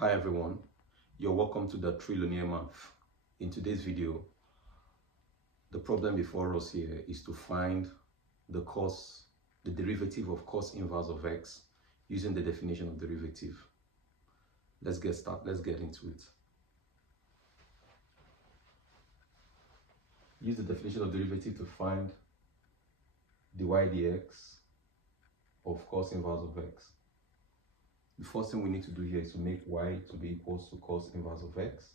Hi everyone, you're welcome to the Trilinear Math. In today's video, the problem before us here is to find the derivative of cos inverse of x using the definition of derivative. Let's get into it. Use the definition of derivative to find dy dx of cos inverse of x. The first thing we need to do here is to make y to be equals to cos inverse of x.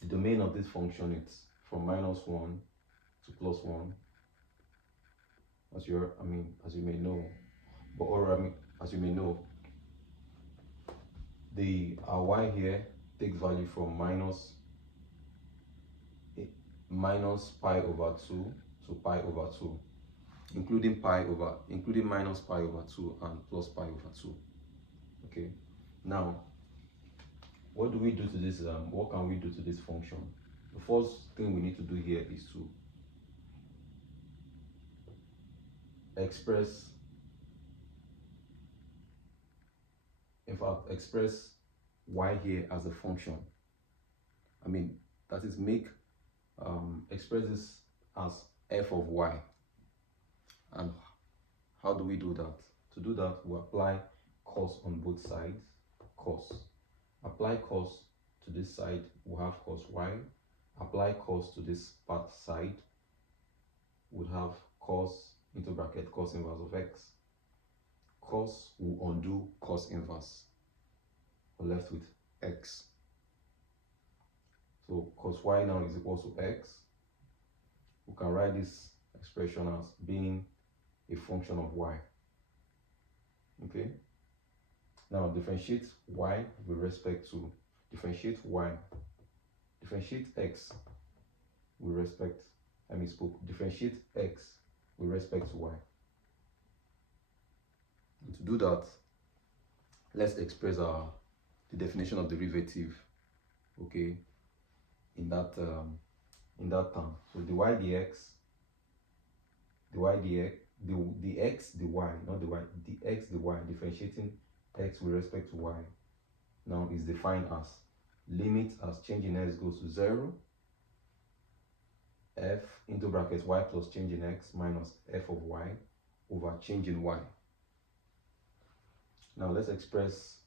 The domain of this function is from -1 to +1, as you may know, our y here takes value from minus pi over 2 to pi over 2, including minus pi over 2 and plus pi over 2. Okay, now what do we do to this? What can we do to this function? The first thing we need to do here is to express y here as a function. That is, express this as f of y. And how do we do that? To do that, we apply cos on both sides. Apply cos to this side, we have cos y. Apply cos to this part side, we have cos into bracket cos inverse of x. Cos will undo cos inverse. We're left with x. So cos y now is equal to x. We can write this expression as being a function of y. Okay, now differentiate y with respect to differentiate x with respect differentiate x with respect to y. And to do that, let's express the definition of derivative, okay, in that term. So dy dx, differentiating x with respect to y now is defined as limit as change in x goes to 0, f into brackets y plus change in x minus f of y over change in y. Now let's express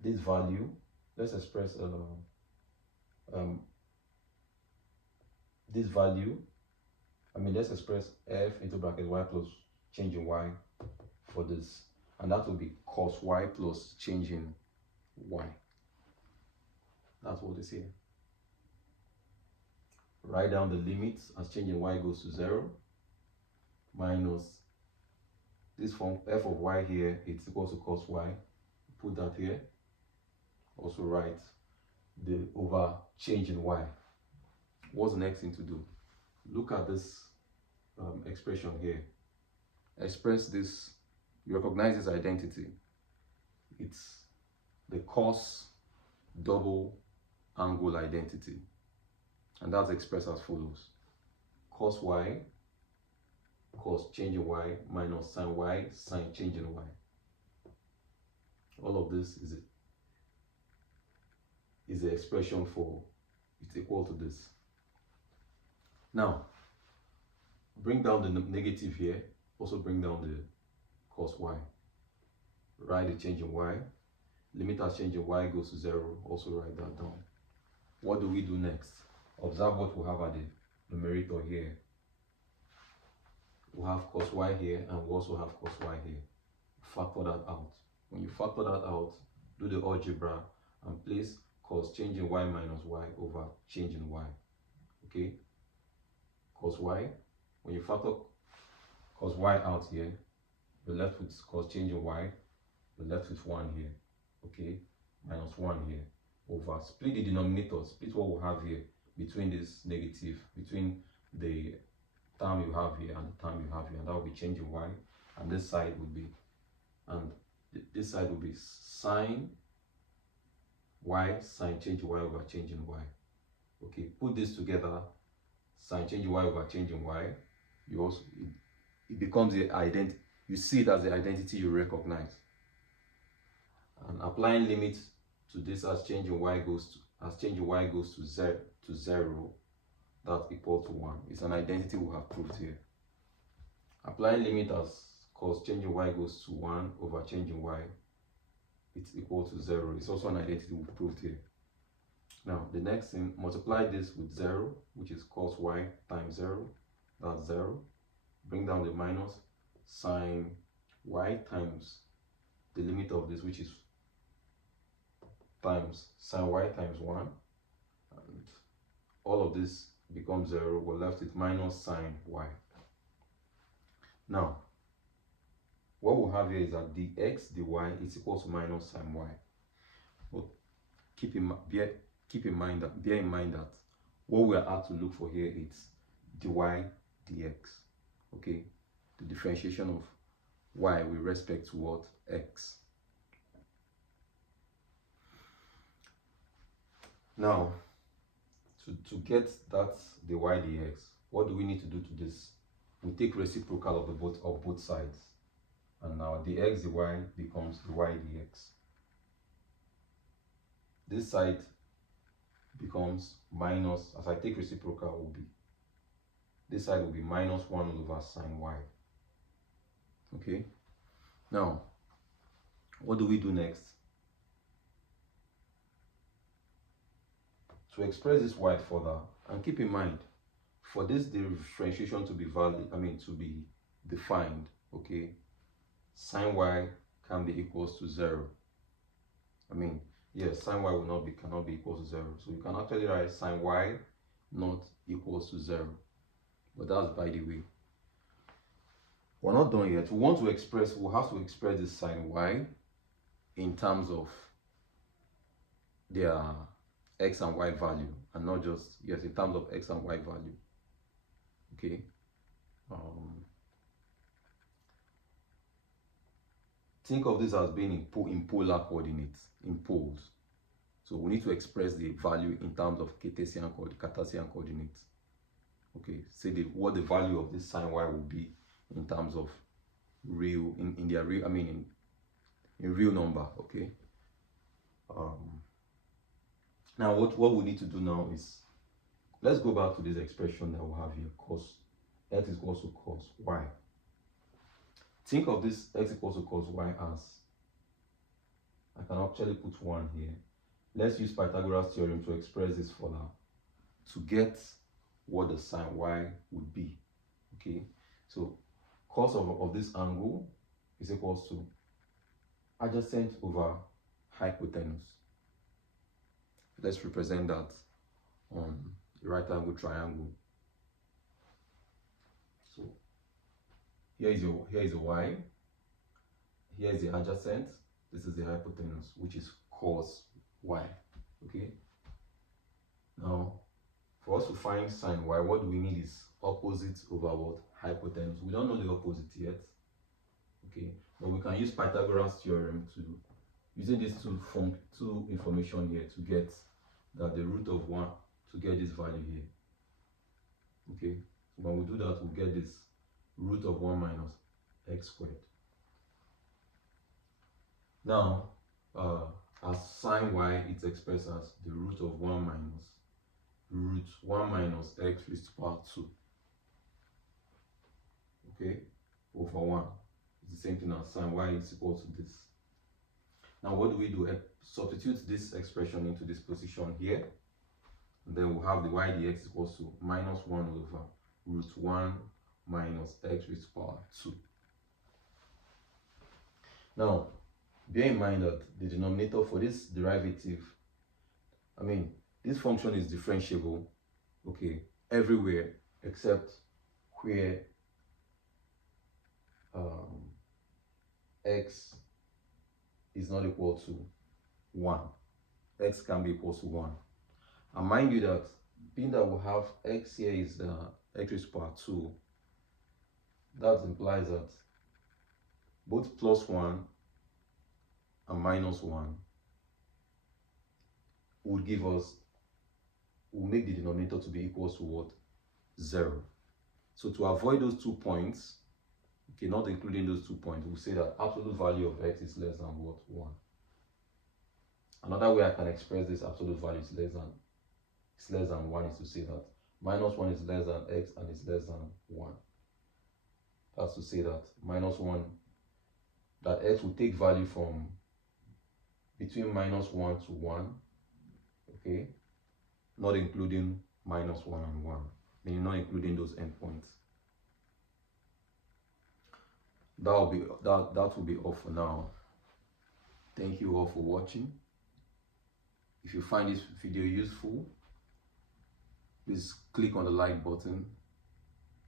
this value. Let's express this value. Let's express f into bracket y plus change in y for this, and that will be cos y plus change in y. That's what is here. Write down the limits as change in y goes to 0 minus this form f of y here, it's equal to cos y. Put that here. Also write the over change in y. What's the next thing to do? Look at this expression here. Express this. You recognize this identity. It's the cos double angle identity, and that's expressed as follows: cos y, cos change in y, minus sin y, sin change in y. All of this is the expression for it's equal to this. Now bring down the negative here. Also bring down the cos y. Write the change in y. Limit as change in y goes to 0. Also write that down. What do we do next? Observe what we have at the numerator here. We have cos y here, and we also have cos y here. Factor that out. When you factor that out, do the algebra and place cos change in y minus y over change in y. Okay? Cos y. When you factor cos y out here, we're left with cos change in y. We're left with 1 here. Okay? Minus 1 here. Over. Split the denominator. Split what we have here between this negative, between the term you have here and the term you have here, and that will be change in y. And this side would be, sin y, sin change in y over change in y. Okay, put this together, sin change in y over change in y. It becomes the identity. You see it as the identity you recognize. And applying limits to this as changing y goes to zero, that's equal to 1. It's an identity we have proved here. Applying limit as cos changing y goes to 1 over changing y, it's equal to 0. It's also an identity we've proved here. Now, the next thing, multiply this with 0, which is cos y times 0. That's 0. Bring down the minus, sine y times the limit of this, which is times sine y times 1. And all of this becomes 0. We're left with minus sine y. Now, what we have here is that dx dy is equal to minus sine y. But bear in mind that what we are asked to look for here is dy dx. Okay, the differentiation of y with respect to what? X. Now, to get that dy dx, what do we need to do to this? We take reciprocal of both sides, and now dx dy becomes dy dx. This side becomes minus, as I take reciprocal, will be, this side will be minus 1 over sine y. Okay, now what do we do next? To express this y further, and keep in mind, for this differentiation to be valid, to be defined, okay, sine y can be equals to 0. Yes, sine y cannot be equal to 0. So you can actually write sine y not equals to 0. But that's by the way. We're not done yet. We'll have to express this sine y in terms of their x and y value, and not just, yes, in terms of x and y value. Okay. Think of this as being in polar coordinates, in poles. So we need to express the value in terms of Cartesian coordinates. Okay, say what the value of this sine y will be in terms of real, in real number. Okay. Now what we need to do now is, let's go back to this expression that we have here, cos x is equal to cos y. Think of this x equals to cos y as, I can actually put 1 here. Let's use Pythagoras theorem to express this further, to get what the sine y would be. Okay, so cos of this angle is equals to adjacent over hypotenuse. Let's represent that on the right angle triangle. So here is a y, here is the adjacent, this is the hypotenuse, which is cos y. Okay, now for us to find sine y, what we need is opposite over what? Hypotenuse. We don't know the opposite yet. Okay, but we can use Pythagoras theorem to, using these two information here, to get that the root of 1, to get this value here. Okay, so when we do that, we'll get this root of 1 minus x squared. Now, as sine y, it's expressed as the root of 1 minus x raised to power 2. Okay, over 1. It's the same thing as sine y is equal to this. Now what do? Substitute this expression into this position here. And then we'll have the y dx equals to minus 1 over root 1 minus x raised to power 2. Now, bear in mind that the denominator for this derivative, this function is differentiable, okay, everywhere except where x is not equal to 1. X can be equal to 1. And mind you that, being that we have x here is x raised to power 2, that implies that both plus 1 and minus 1 would give us, will make the denominator to be equal to what? 0. So to avoid those 2 points, okay, not including those 2 points, we'll say that absolute value of x is less than what? 1. Another way I can express this absolute value is less than 1 is to say that minus 1 is less than x and is less than 1. That's to say that minus 1, that x will take value from between minus 1 to 1, okay, not including minus 1 and 1, meaning not including those endpoints. That will be all for now. Thank you all for watching. If you find this video useful, please click on the like button,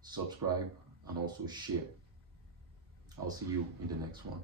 subscribe, and also share. I'll see you in the next one.